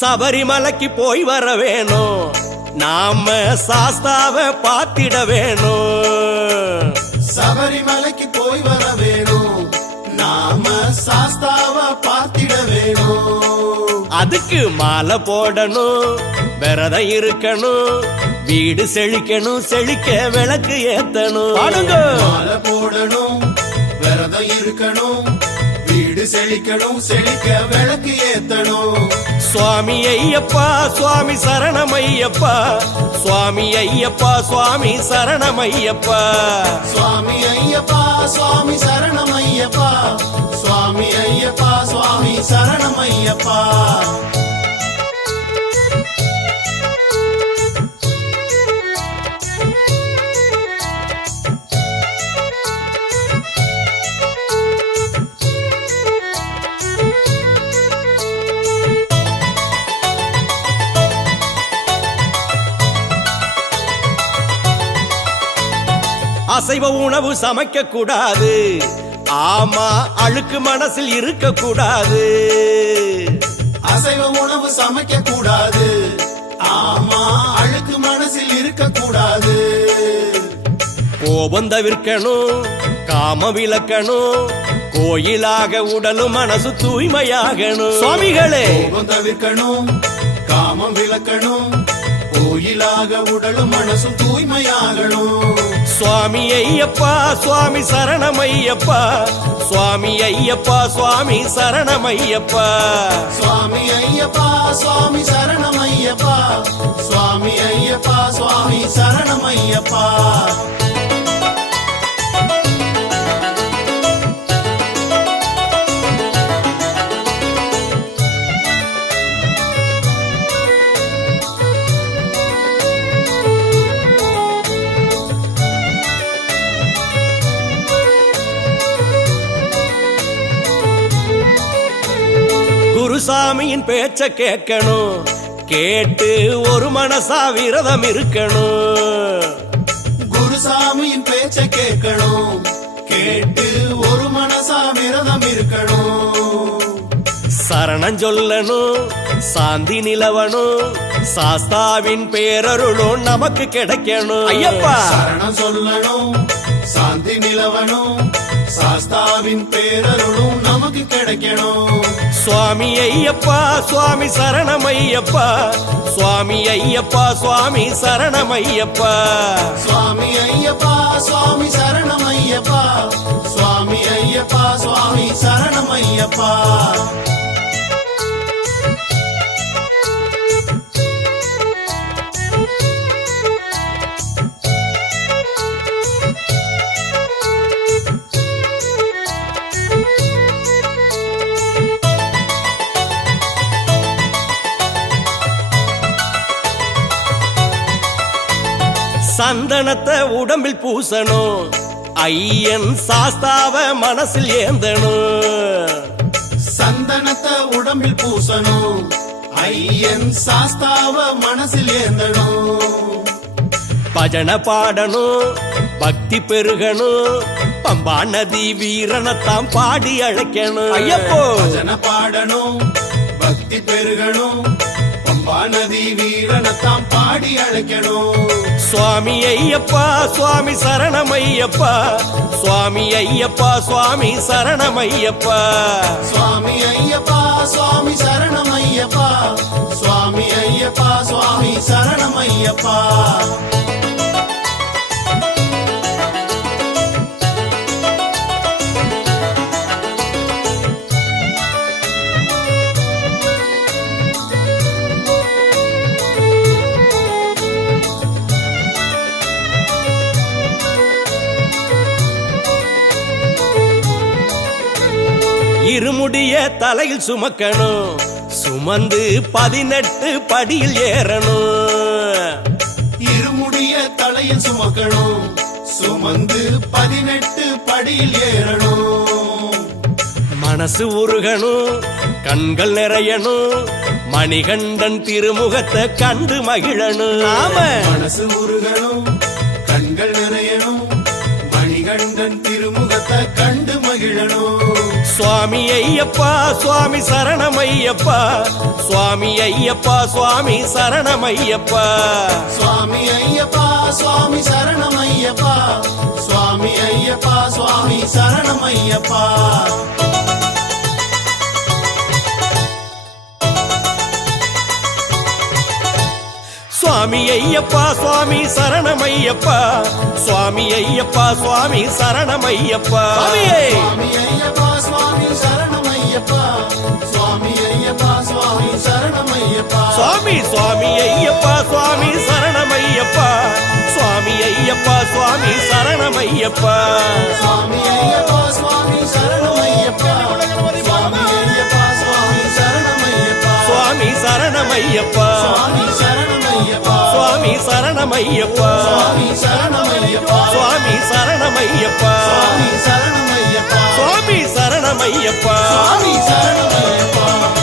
சபரிமலைக்கு போய் வர வேணும், நாம சாஸ்தாவை பார்த்திட வேணும். சபரிமலைக்கு போய் வர வேணும், நாம சாஸ்தாவை பார்த்திட வேணும். அதுக்கு மாலை போடணும், விரதம் இருக்கணும், வீடு செழிக்கணும், செழிக்க விளக்கு ஏத்தணும். மாலை போடணும், விரதம் இருக்கணும், வீடு செழிக்கணும், செழிக்க விளக்கு ஏத்தணும். சுவாமி ஐயப்பா சுவாமி சரணமையப்பா, சுவாமி ஐயப்பா சுவாமி சரணமையப்பா, சுவாமி ஐயப்பா சுவாமி சரணமையப்பா, சுவாமி ஐயப்பா சுவாமி சரணமையப்பா. அசைவ உணவு சமைக்க கூடாது, ஆமா அழுக்கு மனசில் இருக்க கூடாது. அசைவ உணவு சமைக்க கூடாது, ஆமா அழுக்கு மனசில் இருக்க கூடாது. கோபம் தவிர்க்கணும், காம விலக்கணும், கோயிலாக உடலும் மனசு தூய்மையாகணும். சுவாமிகளே கோபம் தவிர்க்கணும், காமம் விலக்கணும், கோயிலாக உடலும் மனசும் தூய்மையாகணும். சுவாமி ஐயப்பா சுவாமி சரணமையப்பா, சுவாமி ஐயப்பா சுவாமி சரணமையப்பா, சுவாமி ஐயப்பா சுவாமி சரணமையப்பா, சுவாமி ஐயப்பா சுவாமி சரணமையப்பா. குருசாமியின் பேச்ச கேட்கணும், கேட்டு ஒரு மனசா விரதம் இருக்கணும். குருசாமியின் பேச்ச கேட்கணும், கேட்டு ஒரு மனசா விரதம் இருக்கணும். சரணம் சொல்லணும், சாந்தி நிலவணும், சாஸ்தாவின் பேரருளும் நமக்கு கிடைக்கணும். ஐயப்பா சரணம் சொல்லணும், சாந்தி நிலவணும், சாஸ்தாவின் பேரருளும் நமக்கு கிடைக்கணும். சுவாமி ஐயப்பா சுவாமி சரணமையப்பா, சுவாமி ஐயப்பா சுவாமி சரணமையப்பா, சுவாமி ஐயப்பா சுவாமி சரணமையப்பா, சுவாமி ஐயப்பா சுவாமி சரணமையப்பா. சந்தனத்தை உடம்பில் பூசணும், ஐயன் சாஸ்தாவ மனசில் ஏந்தணும். சந்தனத்தை உடம்பில் பூசணும், ஐயன் சாஸ்தாவ மனசில் ஏந்தணும். பஜனை பாடணும், பக்தி பெருகணும், பம்பா நதி வீரனத்தாம் பாடி அழைக்கணும். ஐயப்போ பஜனை பாடணும், பக்தி பெருகணும், பம்பா நதி வீரனத்தாம் பாடி அழைக்கணும். சுவாமி ஐயப்பா சுவாமி சரணமையப்பா, சுவாமி ஐயப்பா சுவாமி சரணமையப்பா, சுவாமி ஐயப்பா சுவாமி சரணமையப்பா, சுவாமி ஐயப்பா சுவாமி சரணமையப்பா. இருமுடிய தலையில் சுமக்கணும், சுமந்து 18 படியில் ஏறணும். இருமுடிய தலையில் சுமக்கணும், சுமந்து 18 படியில் ஏறணும். மனசு உருகணும், கண்கள் நிறையணும், மணிகண்டன் திருமுகத்தை கண்டு மகிழணும். ஆம மனசு உருகணும், கண்கள் நிறையணும், மணிகண்டன் திருமுகத்தை கண்டு மகிழணும். சுவாமி ஐயப்பா சுவாமி சரணமையப்பா சுவாமி ஐயப்பா சுவாமி சரணமையப்பா சுவாமி ஐயப்பா சுவாமி சரணமையப்பா சுவாமி ஐயப்பா சுவாமி சரணமையப்பா சுவாமி ஐயப்பா சுவாமி சரணமையப்பா சுவாமி ஐயப்பா சுவாமி சரணமையப்பா சுவாமி ஐயப்பா சுவாமி சரணமையப்பா சுவாமி ஐயப்பா சுவாமி சரணமையப்பா சுவாமி சுவாமி ஐயப்பா சுவாமி சரணமையப்பா சுவாமி ஐயப்பா சுவாமி சரணமையப்பா சுவாமி ஐயப்பா சுவாமி சரணமையப்பா சுவாமி ஐயப்பா சுவாமி சரணமையப்பா சுவாமி சரணமையப்பா சுவாமி சரணமையப்பா சுவாமி சரணமையப்பா சுவாமி சரணமையப்பா சுவாமி சரணமையப்பா சுவாமி சரணமையப்பா சுவாமி சரணமையப்பா சுவாமி சரணமையப்பா